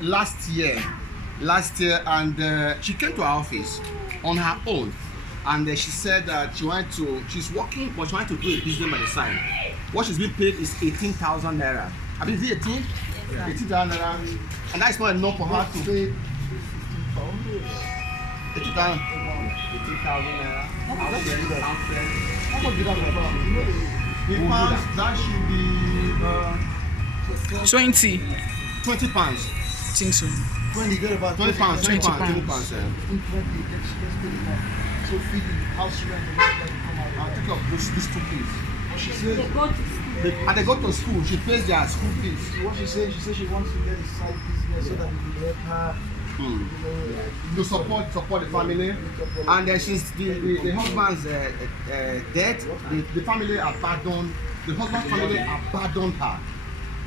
last year, and she came to our office on her own, and she said that she's working, but she wanted to do a business by the side. What she's being paid is 18,000 naira. I mean, is it 18? Yes, 18,000 naira, and that's not enough for her to pay 18,000 naira. How much did that? That should be 20 pounds. I think so. 20 pounds. So feed the house rent and I'll take up these two please. she says, And they go to school, she pays their school fees. what she says she wants to get a side business so that it will help her. To support the family, and she's the husband's death. The family abandoned. The husband's family abandoned her.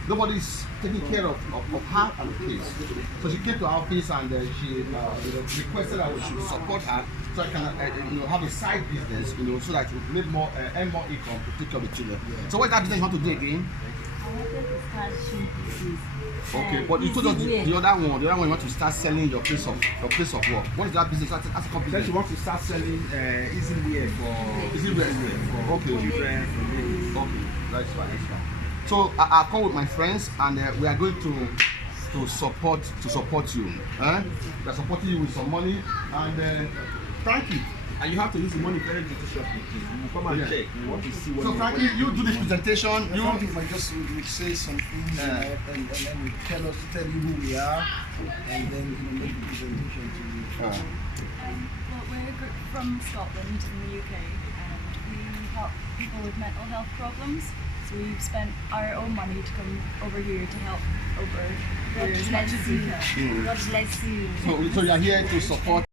Nobody's taking care of her and the kids. So she came to our office and she requested that we should support her so I can have a side business, so that we make more earn more income to take care of the children. Yeah. So what's that business you want to do again? I wanted to start shoe business. Okay, but you told us the other one you want to start selling your place of work. What is that business? That's a company. Then she wants to start selling easy wear for children, for ladies. Okay, that's fine. So I'll come with my friends and we are going to support you. We are supporting you with some money and Frankie. And you have to use the money very judiciously. You will come and check. You want to see what. So Frankie, you do this presentation. You might just say some things and then we tell you who we are, and then make the presentation to you. Well, we're a group from Scotland in the UK, and we help people with mental health problems. So we've spent our own money to come over here to help over as much as we can. So you are here to support